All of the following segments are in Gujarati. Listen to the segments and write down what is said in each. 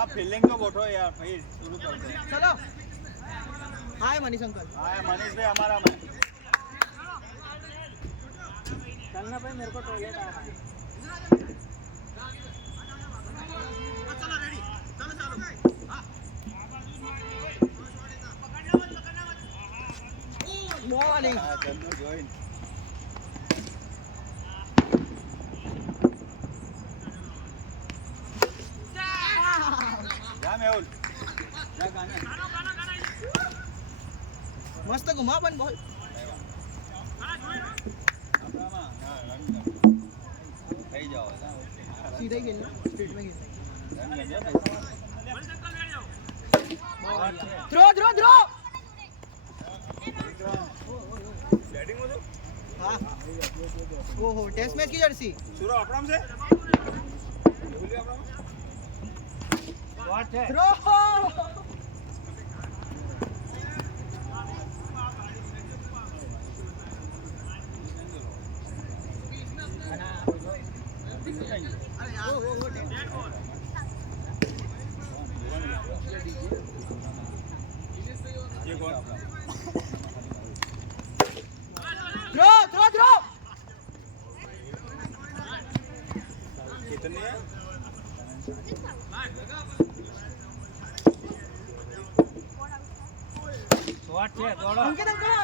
हां फील्डिंग तो गोठो यार भाई शुरू करते हैं चलो हाय मनीष अंकल हां मनीष भाई हमारा में चलना भाई मेरे को टॉयलेट आना है चलो रेडी चलो चलो हां बॉलिंग चंदू जॉइन जा मेहुल जा गाना मस्त घुमा पण बॉल થઈ જાઓ सीधा ही खेलना स्ट्रेट में खेलना थ्रो थ्रो थ्रो बैटिंग में तो हां ओहो टेस्ट मैच की जर्सी शुरू अपराम से बोलिए अपराम व्हाट है थ्रो ये कौन थ्रो थ्रो थ्रो कितने है व्हाट है दौड़ो अंकित अंकल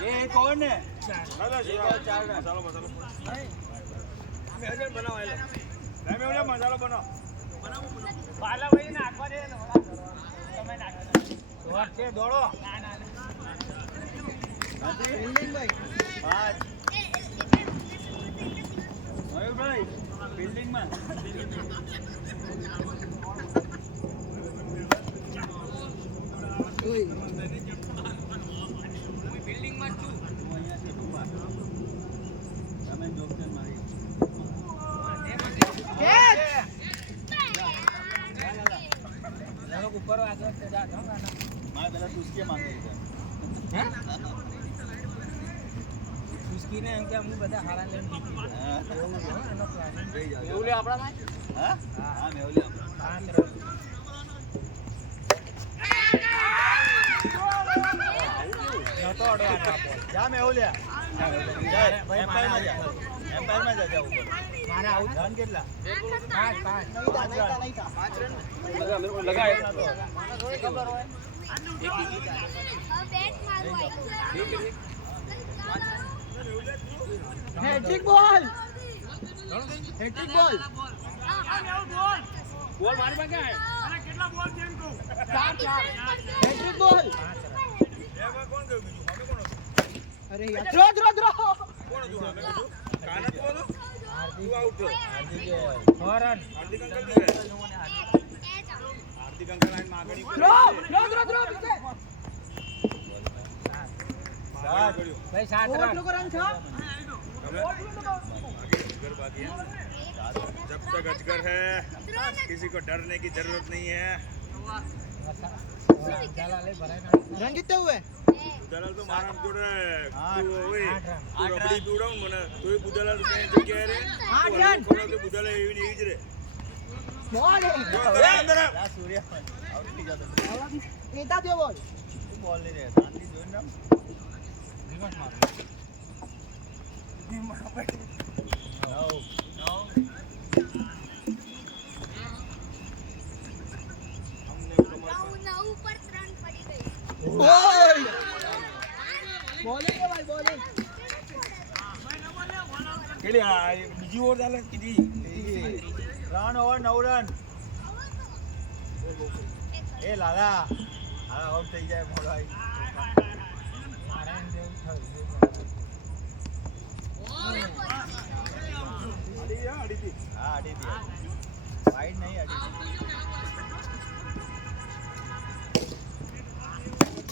ये कौन है चलो चार मसालो मसालो मैं हजर बनाओ आले मैं ओला मसालो बनाओ बाला भाई नाखवा दे ને ઓલા તમે નાખો શોટ છે દોડો ના ના ફિલ્ડિંગ ભાઈ પાંચ મયુર ભાઈ ફિલ્ડિંગ માં ઓય બિલ્ડિંગ માં છું હું અહીંયા થી ઉભા તમે જોકન મારી કેચ लोग ऊपर आ गए जा जाऊंगा ना मैं पहले उसके मांगे थे हैं उसकी ने हम બધા હારા લેન દીધી એનો પ્લાન જઈ જાવ મેહુલે આપડા માં હા હા મેહુલે આપડા પાંચ રન તો અડવા બોલ જા મેહુલે ભાઈ એમ્પાયર માં જા એમ્પાયર માં જા ऊपर મારા આઉટ રન કેટલા 5 नहीं था 5 रन लगा मेरे को लगा इतना तो खबर होय हैट्रिक बॉल हैट्रिक बॉल બોલ મારી પાસે હે અરે કેટલા બોલ છે એમ કહું 4 हैट्रिक बॉल એમાં કોણ ગયું બીજું અમે કોણ હતું अरे यार थ्रो थ्रो थ्रो કોણ હતું અમે બીજું કાનત બોલો તું આઉટ હાર્દિક रन હાર્દિક અંકલ બી ગયે હાર્દિક અંકલ આઈને માગણી थ्रो थ्रो थ्रो थ्रो पीछे સાત भाई 7 रन को रन था अजगर बाकी है जब तक अजगर है किसी को डरने की जरूरत नहीं है रन कितने हुए बुदलाल तो मारा जोड़े तू ओए तू रबड़ी पीवडाव મને તોય बुदलाल ને જગ્યાએ રે 8 रन કોનો કે बुदलाल એવી ને એવી જ રે बॉल અંદર આ સૂર્ય આઉટ થઈ જતો नेता दियो बॉल બોલ નહીં રે શાંતિ જોઈને રમ રિવર્સ માર નો ओए बॉलिंग है भाई बॉलिंग કેલી આ બીજી ઓવર ચાલે કીધી રન ઓવર 9 રન એ લાલા આ આઉટ થઈ જાય મોડાઈ નારાયણ દેવ થઈ અડી હા અડી વાઈડ નહીં અડી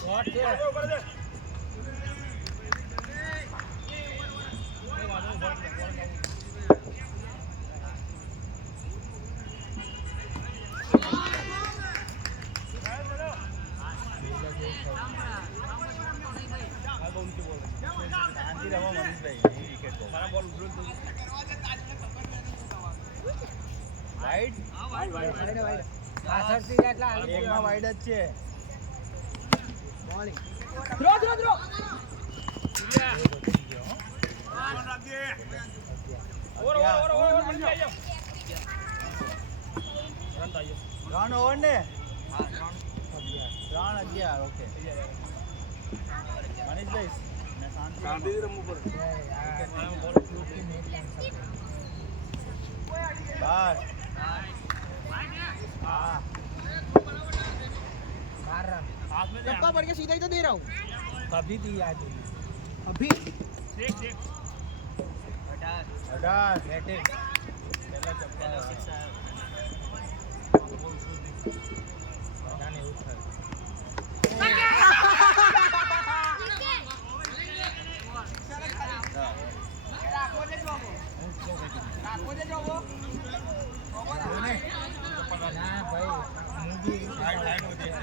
વોટ છે શાંતિ રમો મનીષભાઈ વિકેટ મારા બોલ ઉભરો વાઈડ પાછળથી એટલા એકમાં વાઈડ જ છે બોલિંગ થ્રો રન ઓવર ને 3-11 ઓકે મનીષભાઈ મેં શાંતિ રમવું પડે બસ हाँ चप्पा पड़ के सीधा ही तो दे रहा हूँ कभी दी याद अभी हटा बैटिंग पहला चप्पा जाने उठा ना भाई मूवी हाइड होती है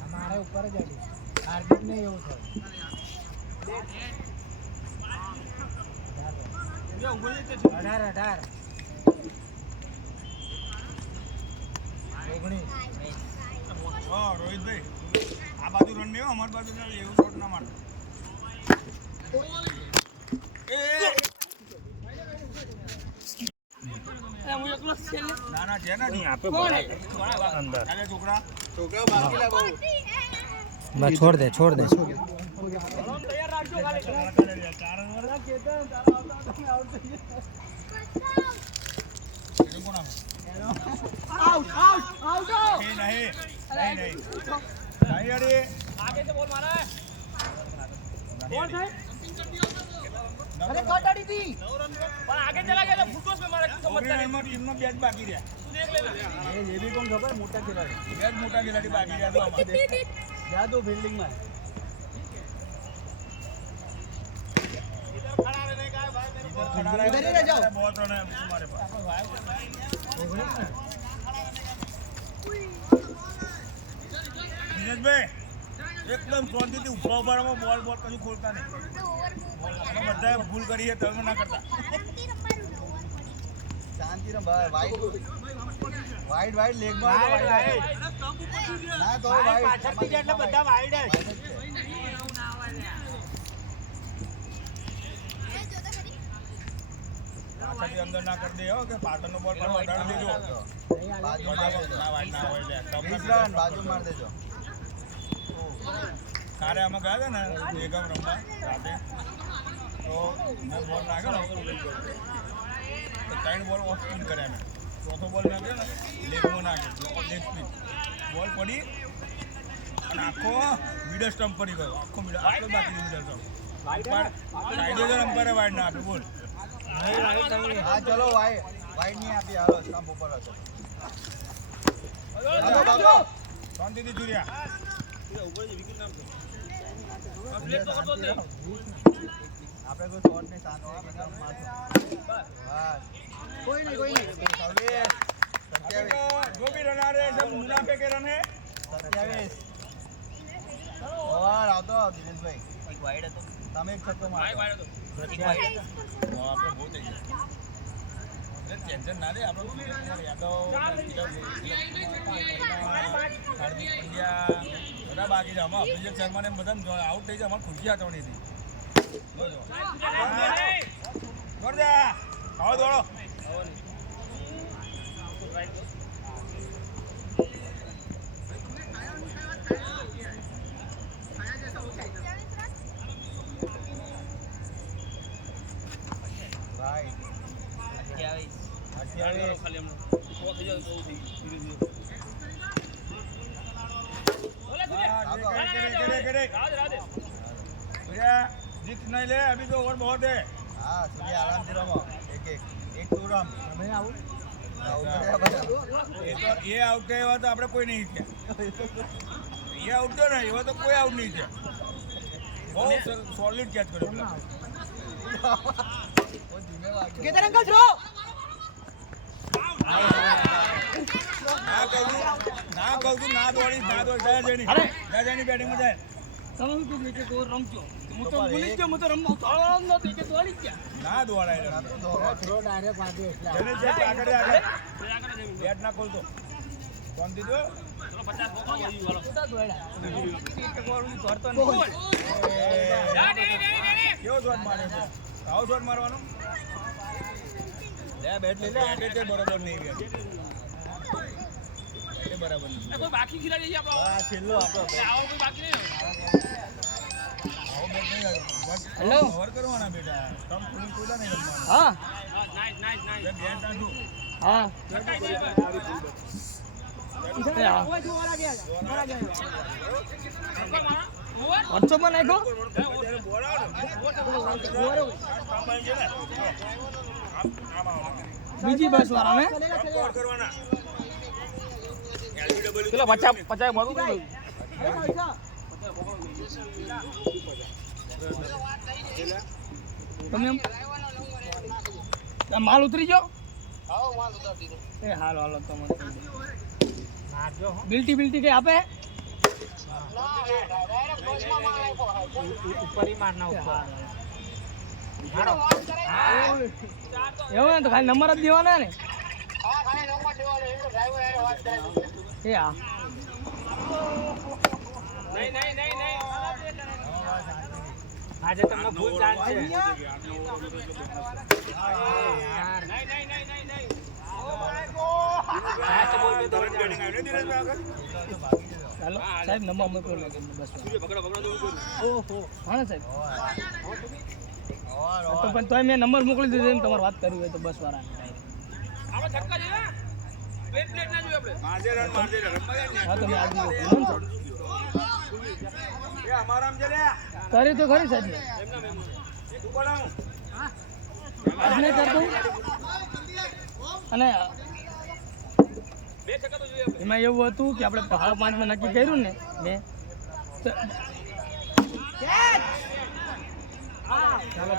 हमारे ऊपर જ હાર્દિક ને એવું થાય જો ઉભો છે 18 હા રોહિતભાઈ આ બાજુ રન નહીં અમારી બાજુ એવું શોટ ના મારતો ના ના છે ને આપે અંદર ચાલે છોકરા બાકી લાવો बस छोड़ दे તૈયાર રાખજો ખાલી 4 ઓવર કેતન તારા આઉટ થઈ ગયો કોણ आउट नहीं अरे आगे से बॉल मारा है बॉल है अरे कट अड़ी थी पर आगे चला गया तो फुटबॉल में मारा समझता नहीं मत टीम में बैट बाकी रहा तू देख लेना ये भी कौन खबर मोटा खिलाड़ी बैट मोटा खिलाड़ी बाकी रहा तो हमारे जा दो फील्डिंग में इधर खड़ा रहने का है भाई मेरे को इधर ही रह जाओ बहुत रन है तुम्हारे पास ભાઈ એકદમ શાંતિથી ઉભા ઉભામાં બોલ કશું ખોલતા નહીં અમે બધાએ ભૂલ કરીએ તમે ના કરતા શાંતિ રમ વાઈડ લેગમાં ના તો વાઈડ પાછળથી એટલે બધા વાઈડ જ પાછળથી અંદર ના કરી દે હો કે પાટણનો બોલ પણ વધારે દેજો બાજુ ના વાઈડ ના હોય લે બાજુ માર દેજો કારે અમે ગયા હતા ને બેગમ રમવા રાતે તો મેં બોલ નાખ્યો ને તો 3 બોલ ઓફ સ્પિન કર્યા મેં ચોથો બોલ નાખ્યો ને લેગમાં નાખ્યો લેગ સ્પિન બોલ પડી અને આખો મિડલ સ્ટમ્પ પડી ગયો આખો મિડલ આટલો બાકી મિડલ સ્ટમ્પ સાઈડે જ અમ્પાયરે વાઈડ ના આપી બોલ હા ચલો વાઈડ નહીં આપી હાલો સ્ટમ્પ ઉપર હતો શાંતિથી જુર્યા આપણે કોઈ શોટ નહીં સાનો कोई नहीं जो भी रन आ रहे हैं सब मुनाफे के रन है 27 और आओ तो दिनेश भाई एक वाइड है तो તમે એક છક્કો મારો વાઈડ હતો એક વાઈડ હતો આપણે બહુ થઈ ગયું ટેન્શન ના લે આપણે યાદવ હાર્દિક પંડ્યા બધા બાકી છે આમાં અભિષેક શર્મા ને બધા આઉટ થઈ જાય અમારે ખુરશી હાથવણી હતી આવો દોડો नहीं ले अभी तो ओवर बहुत है हाँ सूर्य आराम से रहो एक टू रन मैं आउट ये आउट है तो આપણે કોઈ નહીં છે ये आउट है ना ये तो कोई आउट नहीं છે बहुत सॉलिड कैच કર્યો केतन अंकल थ्रो ના કહું છું, ના દોડી જાય જેની બેટિંગમાં જાય. તમે શું કીધું કે કોઈ રમજો હું તો ભૂલી જ ગયો હું તો રમવા દોડવાનું નથી કે દોડી જ ગયા ના દોડાય જેને જે આગળ બેટ ના ખોલતો શાંતિ દો. કેવો શોટ મારે છે? આવો શોટ મારવાનો? લે બેટ લઈ લે. તે બરોબર નહીં બેટ. એ બરાબર નહીં. કોઈ બાકી ખિલાડી છે આપણો આ છેલ્લો આપણો બેટ. આવો કોઈ બાકી નહીં આવો બેટ નહીં હેલો. કવર કરવાના બેટા. સ્ટમ્પ ખોલી ખોલા નહીં રમવાનું. હા નાઈસ નાઈસ નાઈસ બે બેટ નાખું. હા વોટ્સઅપમાં નાખ્યો જ્યારે બોલ આવે ને, સ્ટમ્પ આવી જાય ને. આમ આવો. બીજી બસ વાળા ને સ્ટમ્પ કવર કરવાના. LBW પેલા 50 મોટું કર્યું તમે માલ ઉતરી ગયો એ હાલો હાલો તમે બિલ્ટી બિલ્ટી કઈ આપે એવું ને તો ખાલી નંબર જ દેવાના ને એ હા નહીં નહીં નહીં નહીં આજે તમને ફૂલ ચાન્સ છે નહીં નહીં નહીં નહીં નહીં તરત બેટિંગ આવી ને ધીરજભાઈ આગળ. ચાલો સાહેબ નંબર મોકલો બસ ઓહો હા ને સાહેબ તો પણ તોય મેં નંબર મોકલી દીધો ને તમારે વાત કરવી હોય તો બસ વાળા આપણે છક્કા જોઈએ પ્લેટ પ્લેટ ના જોઈએ આપણે મારજે રન રમવા જાય ને. હા તમે આજે મોકલો ને એ અમારામ છે લે. કરી તો ખરી સાહેબ તું બનાવું. આજને કરતો અને બે છક્કા તો જોઈએ આપણે એમાં એવું હતું કે આપણે 5:30 નક્કી કર્યું ને મેં તો ચાલો